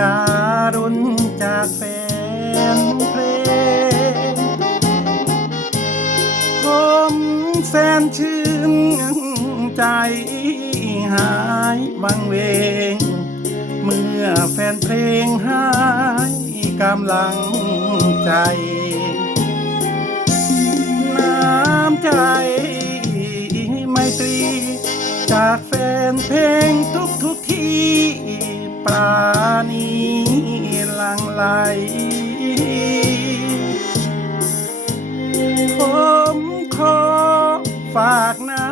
การุณจากแฟนเพลงผมแฟนชื่นใจหายวังเวง เมื่อแฟนเพลงหายกำลังใจ น้ำใจไม่ตรี จากแฟนเพลงทุกทุกที่ปรา ผมขอฝากน้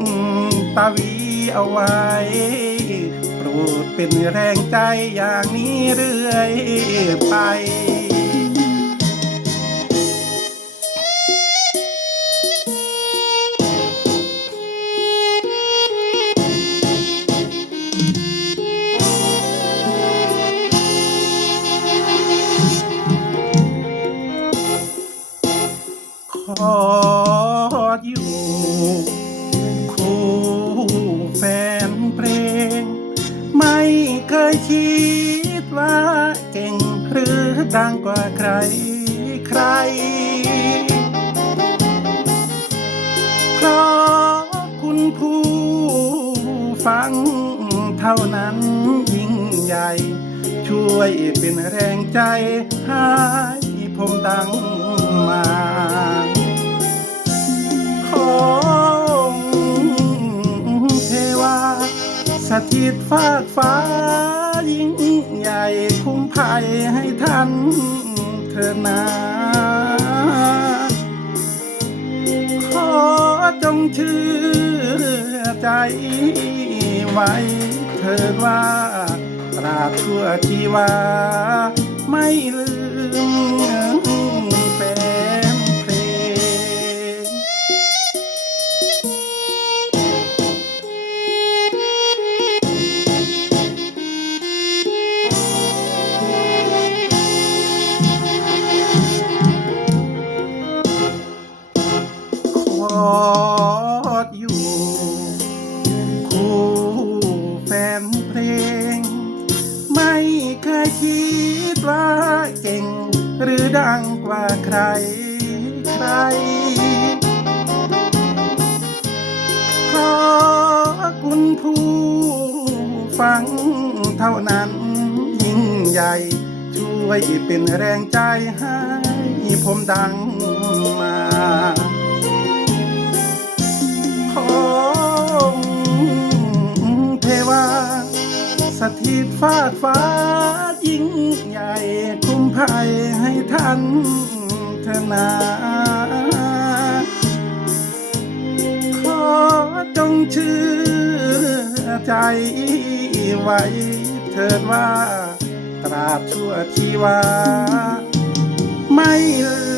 ำตาวีเอาไว้ โปรดเป็นแรงใจอย่างนี้เรื่อยไป ดังกว่าใครใคร เพราะคุณผู้ฟังเท่านั้นยิ่งใหญ่ ช่วยเป็นแรงใจให้ผมดังมาของเทวาสถิตฟากฟ้า ยิ่งใหญ่คุ้มภัยให้ท่านเธอนาขอจงเชื่อใจไว้เถิดว่าตราบชั่วชีวา ไม่ลืม หรือดังกว่าใครใคร ขอคุณผู้ฟังเท่านั้นยิ่งใหญ่ ช่วยเป็นแรงใจให้ผมดังมา ของเทวาสถิตฟากฟ้า ยิ่งใหญ่คุ้มภัยให้ท่านเธนาขอจงเชื่อใจไว้เถิดว่า ตราบชั่วชีวา ไม่ลื